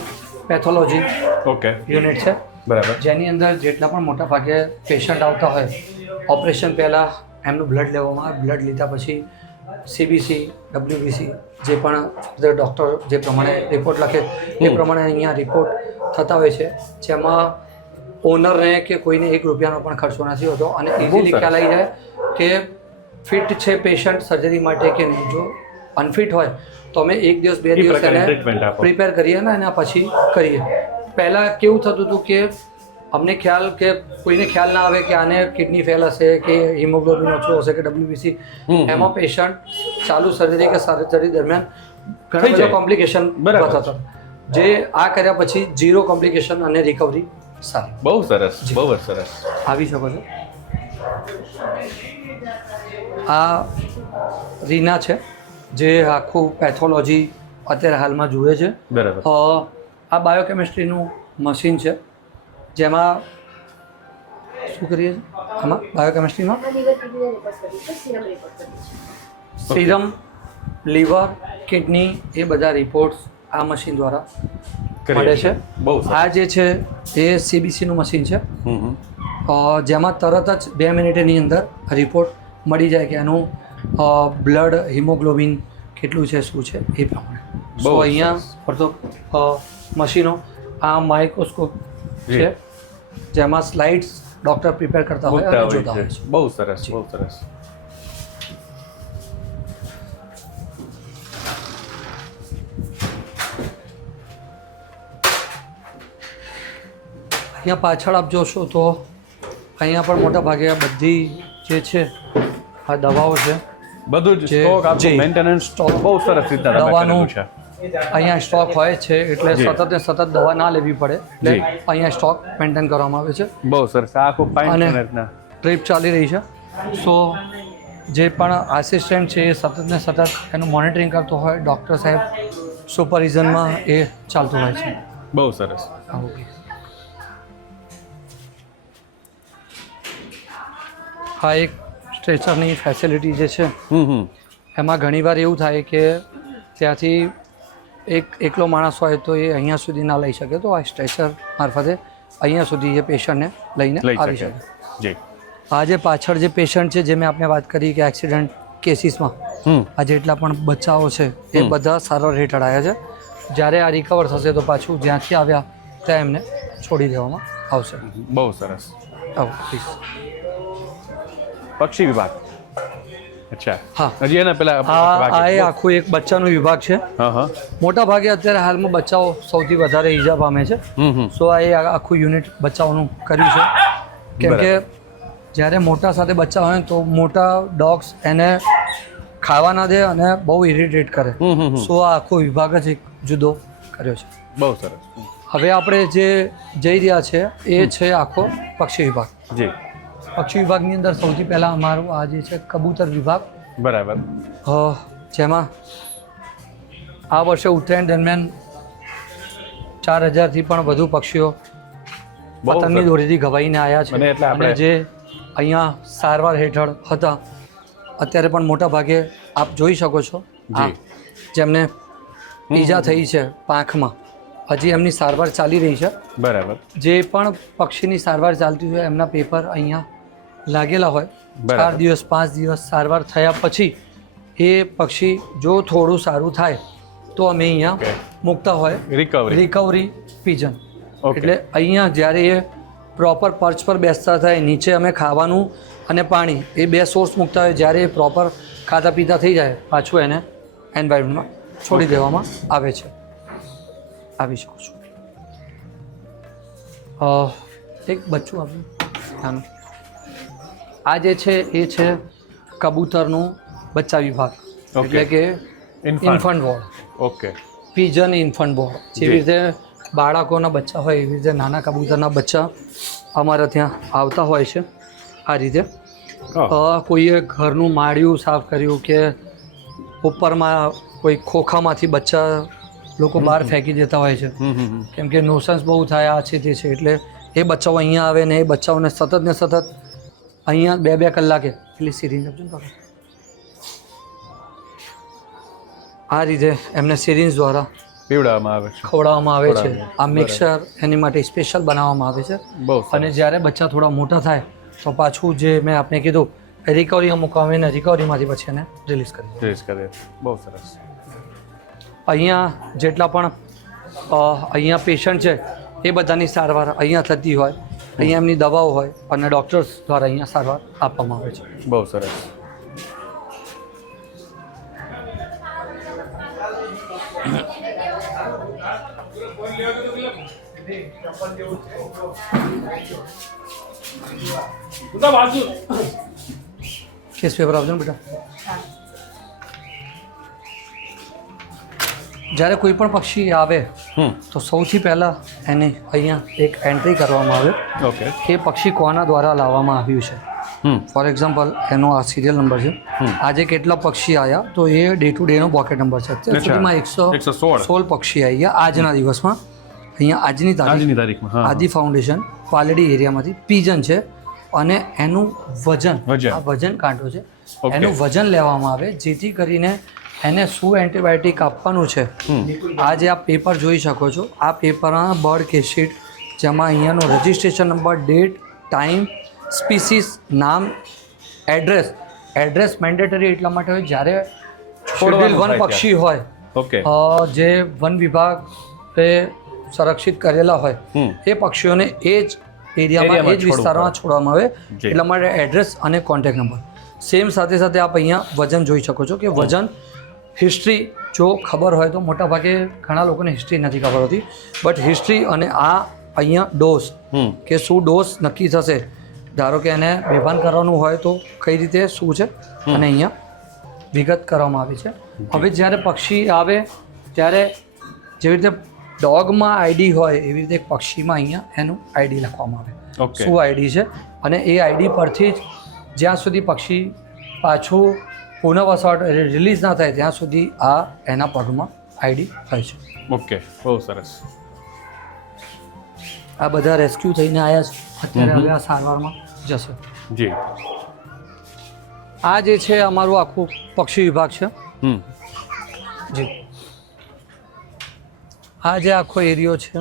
પેથોલોજી ઓકે. યુનિટ છે, બરાબર. જેની અંદર જેટલા પણ મોટા ભાગે પેશન્ટ આવતા હોય, ઓપરેશન પહેલાં એમનું બ્લડ લેવામાં આવે. બ્લડ લીધા પછી સીબીસી, ડબ્લ્યુબીસી જે પણ ફર્ધર ડૉક્ટર જે પ્રમાણે રિપોર્ટ લખે એ પ્રમાણે અહીંયા રિપોર્ટ થતા હોય છે, જેમાં ઓનરને કે કોઈને 1 રૂપિયાનો પણ ખર્ચો નથી હોતો અને ઇઝીલી ખ્યાલ આવી જાય કે ફિટ છે પેશન્ટ સર્જરી માટે કે નહીં. જો અનફિટ હોય તો અમે 1 દિવસ 2 દિવસ એને પ્રિપેર કરીએ ને એના પછી કરીએ. પહેલાં કેવું થતું હતું કે અમને કોઈને ખ્યાલ ના આવે કે આને કિડની ફેલ હશે કે હિમોગ્લોબિન ઓછું હશે કે ડબ્લ્યુબીસી, એમાં પેશન્ટ ચાલુ સર્જરી કે સર્જરી દરમિયાન ઘણા બધા કોમ્પ્લિકેશન થતા. જે આ કર્યા પછી 0 કોમ્પ્લિકેશન અને રિકવરી સારી. બહુ સરસ, બહુ જ સરસ. આવી શકો છો. આ રીના છે જે આખું પેથોલોજી અત્યારે હાલમાં જુએ છે. બરાબર. આ બાયોકેમિસ્ટ્રીનું મશીન છે, જેમાં શું કરીએ છીએ આમાં બાયોકેમિસ્ટ્રીમાં સીરમ, લીવર, કિડની એ બધા રિપોર્ટ્સ આ મશીન દ્વારા મળે છે. આ જે છે એ સીબીસીનું મશીન છે, જેમાં તરત જ 2 મિનિટની અંદર રિપોર્ટ મળી જાય કે એનું બ્લડ હિમોગ્લોબિન કેટલું છે, શું છે એ પ્રમાણે. સો અહીંયા પડતો મશીનો. આ માઇક્રોસ્કોપ છે જેમાં સ્લાઇડ્સ ડૉક્ટર પ્રિપેર કરતા હોય અને જોતા હોય છે. બહુ સરસ, બહુ સરસ. અહીંયા પાછળ આપ જોશો તો અહીંયા પણ મોટા ભાગે આ બધી જે છે આ દવાઓ છે. બધું જ સ્ટોક આપો, મેન્ટેનન્સ સ્ટોક બહુ સરસ રીતે દવાનું છે. અહીંયા સ્ટોક હોય છે એટલે સતત ને સતત દવા ના લેવી પડે એટલે અહીંયા સ્ટોક મેન્ટેન કરવામાં આવે છે. બહુ સરસ. આખું અને ટ્રીપ ચાલી રહી છે. સો જે પણ આસિસ્ટન્ટ છે એ સતત ને સતત એનું મોનિટરિંગ કરતો હોય, ડૉક્ટર સાહેબ સુપરવિઝનમાં એ ચાલતું હોય છે. બહુ સરસ. આ એક સ્ટ્રેચરની ફેસિલિટી જે છે એમાં ઘણીવાર એવું થાય કે ત્યાંથી એકલો માણસ હોય તો એ અહીંયા સુધી ના લઈ શકે, તો આ સ્ટ્રેચર મારફતે અહીંયા સુધી એ પેશન્ટને લઈને આવી શકે. જી. આ જે પાછળ જે પેશન્ટ છે, જે મેં આપને વાત કરી કે એક્સિડન્ટ કેસીસમાં આ જેટલા પણ બચ્ચાઓ છે એ બધા સારવાર હેઠળ આવ્યા છે. જ્યારે આ રિકવર થશે તો પાછું જ્યાંથી આવ્યા ત્યાં એમને છોડી દેવામાં આવશે. બહુ સરસ. આવો પ્લીઝ. પક્ષી વિભાગ. અચ્છા હા. હજી એના પેલા આ એ આખું એક બચ્ચાનો વિભાગ છે. હા હા મોટા ભાગે અત્યારે હાલમાં બચ્ચાઓ સૌથી વધારે ઈજા પામે છે. સો આ એ આખું યુનિટ બચ્ચાઓનું કર્યું છે. કેમ કે જ્યારે મોટા સાથે બચ્ચા હોય તો મોટા ડોગ્સ એને ખાવા ના દે અને બહુ ઇરિટેટ કરે. સો આ આખો વિભાગ જ એક જુદો કર્યો છે. બહુ સરસ. હવે આપણે જે જઈ રહ્યા છે એ છે આખો પક્ષી વિભાગ. જી પક્ષી વિભાગની અંદર સૌથી પહેલાં અમારું આ જે છે કબૂતર વિભાગ, બરાબર. જેમાં આ વર્ષે ઉત્તરાયણ દરમિયાન 4000થી પણ વધુ પક્ષીઓ પતંગની દોરીથી ઘવાઈને આવ્યા છે. અને જે અહીંયા સારવાર હેઠળ હતા અત્યારે પણ મોટા ભાગે આપ જોઈ શકો છો જેમને ઈજા થઈ છે પાંખમાં, હજી એમની સારવાર ચાલી રહી છે. બરાબર. જે પણ પક્ષીની સારવાર ચાલતી હોય એમના પેપર અહીંયા લાગેલા હોય. 4 દિવસ 5 દિવસ સારવાર થયા પછી એ પક્ષી જો થોડું સારું થાય તો અમે અહીંયા મૂકતા હોય રિકવરી પીજન. એટલે અહીંયા જ્યારે એ પ્રોપર પર્ચ પર બેસતા થાય, નીચે અમે ખાવાનું અને પાણી એ 2 સોર્સ મૂકતા હોય, જ્યારે એ પ્રોપર ખાતા પીતા થઈ જાય પાછું એને એન્વાયરમેન્ટમાં છોડી દેવામાં આવે છે. આવી શકો છો. એક બચ્ચું આવ્યું નાનું. આ જે છે એ છે કબૂતરનું બચ્ચા વિભાગ, એટલે કે infant ward. Okay. Pigeon infant ward. જેવી રીતે બાળકોના બચ્ચા હોય એવી રીતે નાના કબૂતરના બચ્ચા અમારા ત્યાં આવતા હોય છે. આ રીતે કોઈએ ઘરનું માળિયું સાફ કર્યું કે ઉપરમાં કોઈ ખોખામાંથી બચ્ચા લોકો બહાર ફેંકી દેતા હોય છે, કેમ કે નુસન્સ બહુ થાય આ છે તે છે. એટલે એ બચ્ચાઓ અહીંયા આવે ને એ બચ્ચાઓને સતત ને સતત અહીંયા 2-2 કલાકે પેલી સિરિંજ આ રીતે એમને સિરિંજ દ્વારા ખવડાવવામાં આવે છે. આ મિક્સર એની માટે સ્પેશિયલ બનાવવામાં આવે છે. અને જ્યારે બચ્ચા થોડા મોટા થાય તો પાછું જે મેં આપને કીધું રિકવરીમાં મૂકવામાં આવે, રિકવરીમાંથી પછી એને રિલીઝ કરીએ. બહુ સરસ. અહીંયા જેટલા પણ અહીંયા પેશન્ટ છે એ બધાની સારવાર અહીંયા થતી હોય, અહીંયા એમની દવાઓ હોય અને ડૉક્ટર્સ દ્વારા અહીંયા સારવાર આપવામાં આવે છે. બહુ સરસ. કેસ પેપર આપજો ને બેટા. જ્યારે કોઈ પણ પક્ષી આવે તો સૌથી પહેલાં એને અહીંયા એક એન્ટ્રી કરવામાં આવે. ઓકે. એ પક્ષી કોના દ્વારા લાવવામાં આવ્યું છે. ફોર એક્ઝામ્પલ એનો આ સિરિયલ નંબર છે. આજે કેટલા પક્ષી આવ્યા તો એ ડે ટુ ડેનો પોકેટ નંબર છે. અત્યાર સુધીમાં 116 પક્ષી આવી ગયા આજના દિવસમાં. અહીંયા આજની તારીખમાં આદિ ફાઉન્ડેશન પાલડી એરિયામાંથી પીજન છે અને એનું વજન આ વજન કાંટો છે, એનું વજન લેવામાં આવે જેથી કરીને એને શું એન્ટીબાયોટિક આપવાનું છે. આ જે આપ પેપર જોઈ શકો છો, આ પેપરમાં બર્ડ કેસ શીટ જેમાં અહીંયાનો registration number, date, time, species, નામ, એડ્રેસ મેન્ડેટરી એટલા માટે હોય જ્યારે શેડ્યુલ વન પક્ષી હોય જે વન વિભાગે સંરક્ષિત કરેલા હોય એ પક્ષીઓને એ જ એરિયામાં એ જ વિસ્તારમાં છોડવામાં આવે. એટલા માટે એડ્રેસ અને કોન્ટેક્ટ નંબર સેમ. સાથે સાથે આપ અહીંયા વજન જોઈ શકો છો કે વજન, હિસ્ટ્રી જો ખબર હોય તો મોટા ભાગે ઘણા લોકોને હિસ્ટ્રી નથી ખબર હોતી, બટ હિસ્ટ્રી અને આ અહીંયા ડોઝ કે શું ડોઝ નક્કી થશે. ધારો કે એને બેભાન કરવાનું હોય તો કઈ રીતે શું છે અને અહીંયા વિગત કરવામાં આવી છે. હવે જ્યારે પક્ષી આવે ત્યારે જેવી રીતે ડોગમાં આઈડી હોય એવી રીતે એક પક્ષીમાં અહીંયા એનું આઈડી લખવામાં આવે. શું આઈડી છે અને એ આઈડી પરથી જ જ્યાં સુધી પક્ષી પાછું પુનઃવસાહટ રિલીઝ ના થાય ત્યાં સુધી આ એના પગમાં આઈડી હોય છે. ઓકે. બહુ સરસ. આ બધા રેસ્ક્યુ થઈને આવ્યા છે અત્યારે. હવે આ સારવારમાં જશે. જી. આ જે છે અમારું આખું પક્ષી વિભાગ છે. જી. આ જે આખો એરિયો છે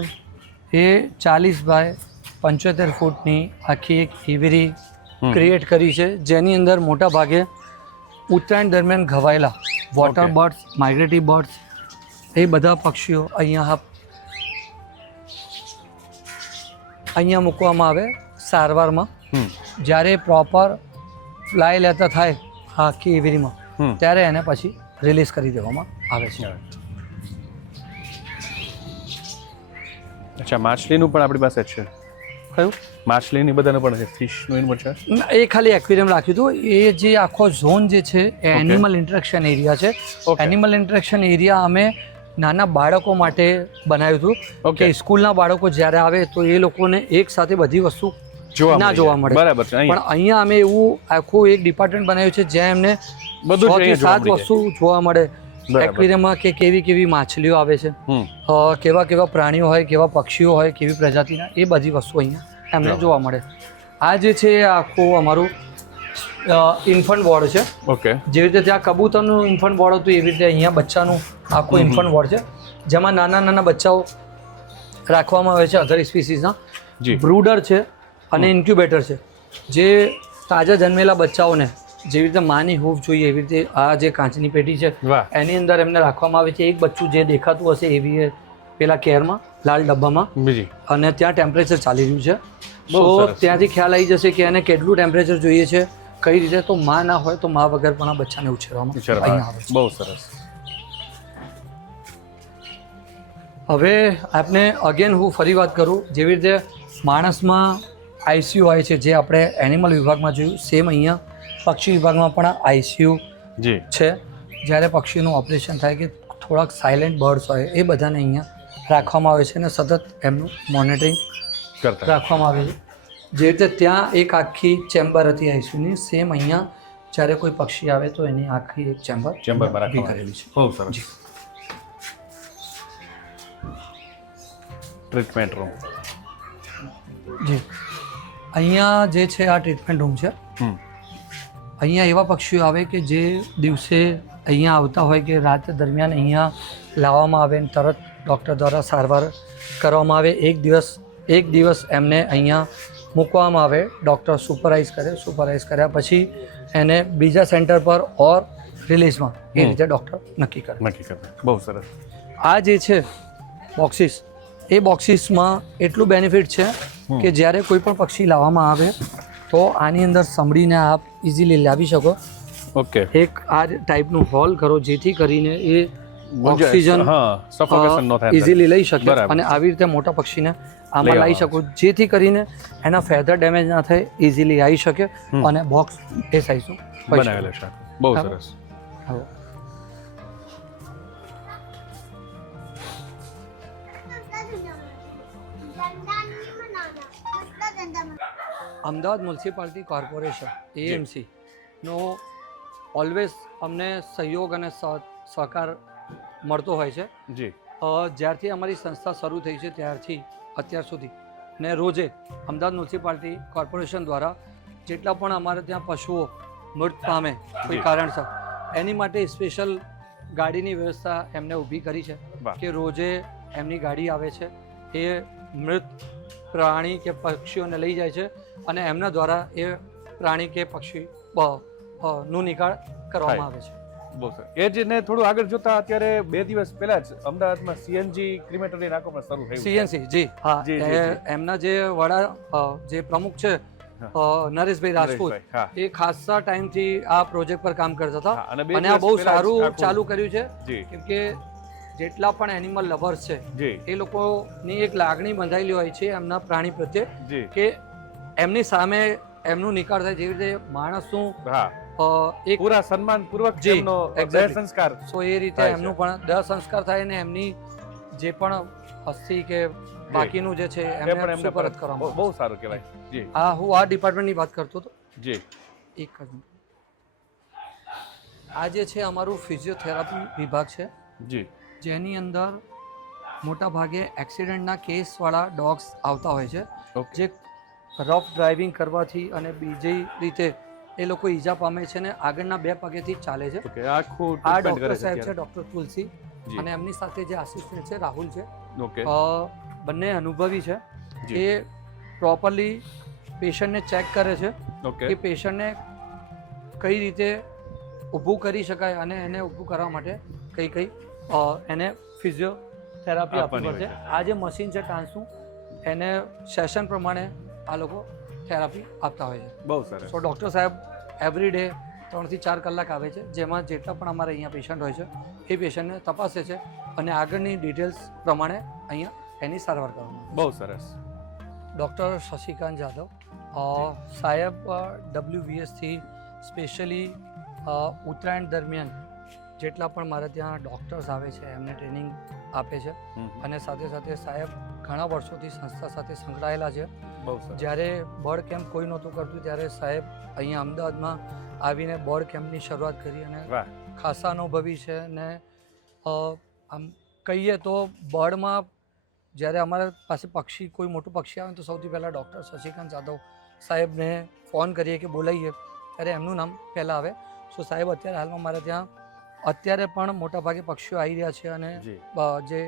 એ 40 બાય 75 ફૂટની આખી એક એવરી ક્રિએટ કરી છે જેની અંદર મોટા ભાગે ઉત્તરાયણ દરમિયાન ઘવાયેલા વોટર બર્ડ્સ, માઇગ્રેટરી બર્ડ્સ એ બધા પક્ષીઓ અહીંયા મૂકવામાં આવે સારવારમાં. જ્યારે પ્રોપર ફ્લાય લેતા થાય આખી એવીરીમાં હમ. ત્યારે એને પછી રિલીઝ કરી દેવામાં આવે છે. અચ્છા, માછલીનું પણ આપણી પાસે છે. કયું? માછલીની બધાનું પણ છે, ફિશનું એનું પણ છે. એ ખાલી એક્વેરિયમ રાખ્યું હતું. એ જે આખો ઝોન જે છે એ એનિમલ ઇન્ટરેક્શન એરિયા છે. Okay. એનિમલ ઇન્ટરેક્શન એરિયા અમે નાના બાળકો માટે બનાવ્યું હતું Okay. કે સ્કૂલના બાળકો જ્યારે આવે તો એ લોકોને એક સાથે બધી વસ્તુ ના મળી જોવા જાય. મળે. બરાબર છે. પણ અહીંયા અમે એવું આખું એક ડિપાર્ટમેન્ટ બનાવ્યું છે જ્યાં એમને બધું જ 6 થી અહીંયા 7 જોવા મળી વસ્તુ જોવા મળે. બરાબર. એક્વેરિયમમાં કે કેવી કેવી માછલીઓ આવે છે, હમ. કેવા કેવા પ્રાણીઓ હોય, કેવા પક્ષીઓ હોય, કેવી પ્રજાતિના, એ બધી વસ્તુ અહીંયા એમને બરાબર. જોવા મળે. આ જે છે એ આખું અમારું ઇન્ફન્ટ વોર્ડ છે. ઓકે. જેવી રીતે ત્યાં કબૂતરનું ઇન્ફન્ટ વોર્ડ હતું એવી રીતે અહીંયા બચ્ચાનું આખું ઇન્ફન્ટ વોર્ડ છે, જેમાં નાના નાના બચ્ચાઓ રાખવામાં આવે છે અધર સ્પીસીસના. જી. બ્રૂડર છે અને ઇન્ક્યુબેટર છે, જે તાજા જન્મેલા બચ્ચાઓને જેવી રીતે માની હૂફ જોઈએ એવી રીતે આ જે કાચની પેટી છે વાહ. એની અંદર એમને રાખવામાં આવે છે. એક બચ્ચું જે દેખાતું હશે એવી એ પેલા કેરમાં લાલ ડબ્બામાં, બીજી. અને ત્યાં ટેમ્પરેચર ચાલી રહ્યું છે. બહુ તો સરસ. ત્યાંથી ખ્યાલ આવી જશે કે એને કેટલું ટેમ્પરેચર જોઈએ છે, કઈ રીતે. તો માં ના હોય તો માં વગર પણ આ બચ્ચાને ઉછેરવામાં અહીંયા આવે છે. બહુ સરસ. હવે આપને અગેન હું ફરી વાત કરું, જેવી રીતે માણસમાં આઈસીયુ હોય છે જે આપણે એનિમલ વિભાગમાં જોયું, સેમ અહીંયા પક્ષી વિભાગમાં પણ આઈસીયુ જી. છે. જ્યારે પક્ષીનું ઓપરેશન થાય કે થોડાક સાયલેન્ટ બર્ડ્સ હોય એ બધાને અહીંયા રાખવામાં આવે છે અને સતત એમનું મોનિટરિંગ કરતા. રાખવામાં આવે છે. જે રીતે ત્યાં એક આખી ચેમ્બર હતી આઈસીયુની, સેમ અહીંયા જ્યારે કોઈ પક્ષી આવે તો એની આખી એક ચેમ્બરમાં ચેમ્બરમાં ઊભી રાખવામાં કરેલી છે. બહુ સરસ. Treatment room. જી, અહીંયા જે છે આ ટ્રીટમેન્ટ રૂમ છે. હમ. અહીંયા એવા પક્ષીઓ આવે કે જે દિવસે અહીંયા આવતા હોય કે રાત દરમિયાન અહીંયા લાવવામાં આવે અને તરત ડૉક્ટર દ્વારા સારવાર કરવામાં આવે. એક દિવસ એમને અહીંયા મૂકવામાં આવે, ડૉક્ટર સુપરવાઇઝ કર્યા પછી એને બીજા સેન્ટર પર ઓર રિલીઝમાં એ રીતે ડૉક્ટર નક્કી કરે. નક્કી કરતા. બહુ સરસ. આ જે છે બોક્સિસ, એ બોક્સિસમાં એટલું બેનિફિટ છે કે જ્યારે કોઈ પણ પક્ષી લાવવામાં આવે તો આની અંદર સંભળીને આપ ઇઝીલી લાવી શકો. ઓકે. એક આ ટાઈપનું હોલ કરો જેથી કરીને એ ઓક્સિજન હા, સફોકેશન ન થાય. ઇઝીલી લઈ શકે. બરાબર. અને આવી રીતે મોટા પક્ષીને આમાં લઈ લાવી શકો જેથી કરીને એના ફેધર ડેમેજ ના થાય, ઇઝીલી આવી શકે. અને બોક્સ એ સાઈઝનું હોય છે. બનાવેલા છે. બહુ હા. સરસ. હવે અમદાવાદ મ્યુનિસિપાલિટી કોર્પોરેશન AMC નો ઓલવેઝ અમને સહયોગ અને સહકાર મળતો હોય છે. જી. જ્યારથી અમારી સંસ્થા શરૂ થઈ છે ત્યારથી અત્યાર સુધી ને રોજે અમદાવાદ મ્યુનિસિપાલિટી કોર્પોરેશન દ્વારા જેટલા પણ અમારે ત્યાં પશુઓ મૃત પામે કોઈ જી. કારણસર એની માટે સ્પેશિયલ ગાડીની વ્યવસ્થા એમને ઊભી કરી છે વાહ. કે રોજે એમની ગાડી આવે છે, એ મૃત પ્રાણી કે પક્ષીઓને લઈ જાય છે અને એમના દ્વારા એ પ્રાણી કે પક્ષી નું નિકાલ કરવામાં આવે છે. બહુ સરસ. એ જ ને થોડું આગળ જોતા અત્યારે 2 દિવસ પહેલા જ અમદાવાદમાં CNG ક્રિમેટરી નાખવામાં શરૂ થયું છે. CNC જી હા, જી, જી, જી. એમના જે વડા જે પ્રમુખ છે નરેશભાઈ રાજપૂત, નરેશભાઈ, હા. એ ખાસા ટાઈમથી આ પ્રોજેક્ટ પર કામ કરતા હતા. હા, અને 2 અને આ દિવસ બહુ પહેલા જ સારું આખું- ચાલુ કર્યું છે જી. કેમ કે જેટલા પણ એનિમલ લવર્સ છે જી. એ લોકોની એક લાગણી બંધાયેલી હોય છે એમના પ્રાણી પ્રત્યે જી. કે એમની સામે એમનું નિકાલ થાય. જેવી રીતે માણસનું હા, એક પૂરા સન્માન પૂર્વક જી, એમનો exactly. દેહ સંસ્કાર. સો એ રીતે થાય છે. એમનું પણ દેહ સંસ્કાર થાય ને એમની જે પણ અસ્થિ કે બાકીનું જે છે એ પણ એમને એમને સુપરત બહુ કરવામાં બહુ આવે છે. સારું કહેવાય. જી. હું આ ડિપાર્ટમેન્ટની વાત કરતો હતો. જી. એક જ મિનિટ. આ જે છે અમારું ફિઝિયોથેરાપી વિભાગ છે, જી. જેની અંદર મોટા ભાગે એક્સિડન્ટના કેસવાળા ડોગ્સ આવતા હોય છે, ઓકે. જે રફ ડ્રાઇવિંગ કરવાથી અને બીજી રીતે એ લોકો ઈજા પામે છે ને આગળના 2 પગેથી ચાલે છે. ઓકે. આખું આ treatment કરે ડૉક્ટર છે સાહેબ છે, અત્યારે. ડૉક્ટર તુલસી, જી. અને એમની સાથે જે આસિસ્ટન્ટ છે રાહુલ છે. ઓકે. બંને અનુભવી છે. જી. એ પ્રોપરલી પેશન્ટને ચેક કરે છે ઓકે. કે પેશન્ટને કઈ રીતે ઊભું કરી શકાય અને એને ઊભું કરવા માટે કઈ એને ફિઝિયોથેરાપી આપવી આપવાની પડશે. હોય છે. આ જે મશીન છે ટ્રાન્સનું, એને સેશન પ્રમાણે આ લોકો થેરાપી આપતા હોય છે. બહુ સરસ. સો ડૉક્ટર સાહેબ એવરી ડે 3 થી 4 કલાક આવે છે, જેમાં જેટલા પણ અમારે અહીંયા પેશન્ટ હોય છે એ પેશન્ટને તપાસે છે અને આગળની ડિટેલ્સ પ્રમાણે અહીંયા એની સારવાર કરવામાં આવે બહુ સરસ. છે. ડૉક્ટર શશિકાંત જાદવ સાહેબ WVSથી સ્પેશિયલી ઉત્તરાયણ દરમિયાન જેટલા પણ મારે ત્યાં ડૉક્ટર્સ આવે છે એમને ટ્રેનિંગ આપે છે અને સાથે સાથે સાહેબ ઘણા વર્ષોથી સંસ્થા સાથે સંકળાયેલા છે. બહુ સરસ. જ્યારે બર્ડ કેમ્પ કોઈ નહોતું કરતું ત્યારે સાહેબ અહીંયા અમદાવાદમાં આવીને બર્ડ કેમ્પની શરૂઆત કરી અને વાહ. ખાસા અનુભવી છે અને આમ કહીએ તો બર્ડમાં જ્યારે અમારા પાસે પક્ષી કોઈ મોટું પક્ષી આવે તો સૌથી પહેલાં ડૉક્ટર શશિકાંત જાદવ સાહેબને ફોન કરીએ કે બોલાવીએ ત્યારે એમનું નામ પહેલાં આવે. સો સાહેબ અત્યારે હાલમાં મારે ત્યાં અત્યારે પણ મોટાભાગે પક્ષીઓ આવી રહ્યા છે અને જી. જે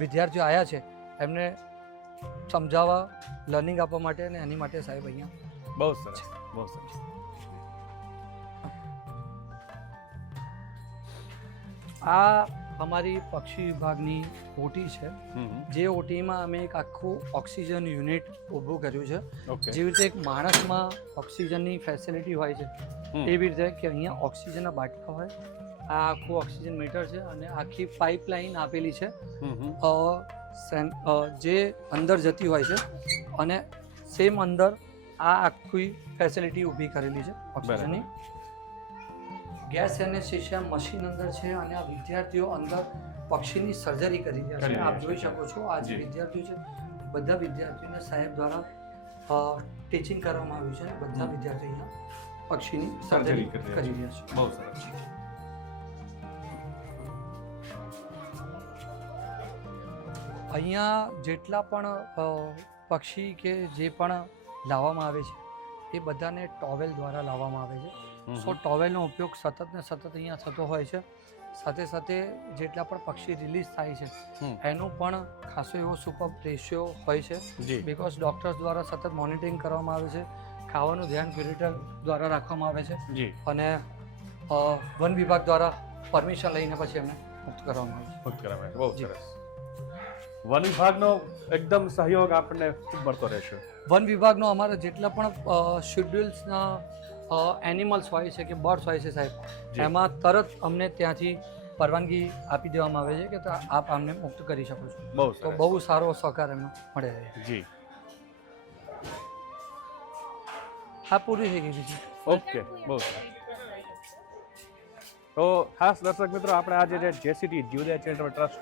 વિદ્યાર્થીઓ આવ્યા છે એમને સમજાવવા લર્નિંગ આપવા માટે અને એની માટે સાહેબ અહીંયા બહુ સરસ. બહુ સરસ. આ અમારી પક્ષી વિભાગની ઓટી છે, હમ. જે ઓટીમાં અમે એક આખું ઓક્સિજન યુનિટ ઊભું કર્યું છે. ઓકે. જેવી રીતે એક માણસમાં ઓક્સિજનની ફેસિલિટી હોય છે હમ. એવી રીતે કે અહીંયા ઓક્સિજનના બાટલા હોય. આ આખું ઓક્સિજન મીટર છે અને આખી પાઇપલાઇન આપેલી છે જે અંદર જતી હોય છે અને સેમ અંદર આ આખી ફેસિલિટી ઊભી કરેલી છે ઓક્સિજનની. ગેસ એનેસ્થેસિયા મશીન અંદર છે અને આ વિદ્યાર્થીઓ અંદર પક્ષીની સર્જરી કરી રહ્યા છે. આપ જોઈ શકો છો આ જે વિદ્યાર્થીઓ છે બધા વિદ્યાર્થીઓને સાહેબ દ્વારા ટીચિંગ કરવામાં આવ્યું છે અને બધા વિદ્યાર્થીઓ અહીંયા પક્ષીની સર્જરી કરી રહ્યા છે. બહુ સરસ. અહીંયા જેટલા પણ પક્ષી કે જે પણ લાવવામાં આવે છે એ બધાને ટોવેલ દ્વારા લાવવામાં આવે છે. સો ટોવેલનો ઉપયોગ સતત ને સતત અહીંયા થતો હોય છે. સાથે સાથે જેટલા પણ પક્ષી રિલીઝ થાય છે એનું પણ ખાસો એવો સુપર રેશિયો હોય છે બિકોઝ ડૉક્ટર્સ દ્વારા સતત મોનિટરિંગ કરવામાં આવે છે. ખાવાનું ધ્યાન ક્યુરેટર દ્વારા રાખવામાં આવે છે જી. અને વન વિભાગ દ્વારા પરમિશન લઈને પછી એમને મુક્ત કરવામાં આવે છે. મુક્ત કરવામાં આવે. બહુ સરસ. વન વિભાગનો એકદમ સહયોગ આપણને ખૂબ મળતો રહેશે. વન વિભાગનો અમારા જેટલા પણ શેડ્યુલ્સના એનિમલ્સ હોય છે કે બર્ડ્સ હોય છે સાહેબ એમાં તરત અમને ત્યાંથી પરવાનગી આપી દેવામાં આવે છે કે આપ આમને મુક્ત કરી શકો છો. બહુ તો સરસ. બહુ સારો સહકાર એમનો મળે છે. જી. હા પૂરી થઈ ગઈ છે. ઓકે. બહુ સરસ. તો ખાસ દર્શક મિત્રો આપણે આજે જે જેસીટી જીવદયા ચેરિટેબલ ટ્રસ્ટ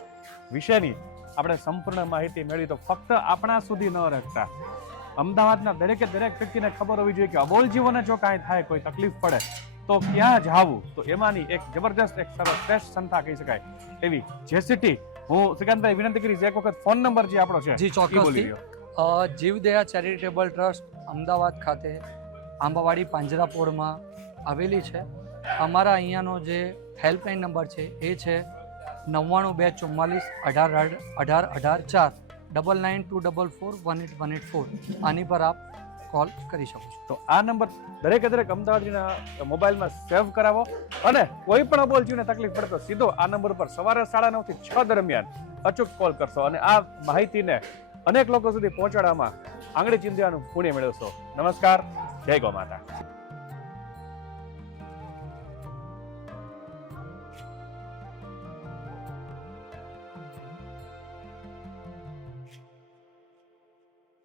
વિશેની આપણે સંપૂર્ણ માહિતી મેળવી તો ફક્ત આપણા સુધી ન રાખતા અમદાવાદના દરેકે દરેક વ્યક્તિને ખબર હોવી જોઈએ કે અબોલ જીવોને જો કાંઈ થાય કોઈ તકલીફ પડે તો ક્યાં જવું, તો એમાંની એક જબરદસ્ત એક સરસ શ્રેષ્ઠ સંસ્થા કહી શકાય એવી જેસીટી. હું શ્રીકાંતભાઈ વિનંતી કરીશ એક વખત ફોન નંબર જે આપણો છે જી ચોક્કસથી. જીવદયા ચેરિટેબલ ટ્રસ્ટ અમદાવાદ ખાતે આંબાવાડી પાંજરાપોળમાં આવેલી છે. અમારા અહીંયાનો જે હેલ્પલાઇન નંબર છે એ છે 9924418184 9924418184. આની પર આપ કોલ કરી શકો છો. તો આ નંબર દરેકે દરેક અમદાવાદના મોબાઈલમાં સેવ કરાવો અને કોઈ પણ અબોલ જીવને તકલીફ પડે તો સીધો આ નંબર પર સવારે 9:30 થી 6 દરમિયાન અચૂક કોલ કરશો અને આ માહિતીને અનેક લોકો સુધી પહોંચાડવામાં આંગળી ચીંધ્યાનું પુણ્ય મેળવશો. નમસ્કાર. જય ગૌ માતા.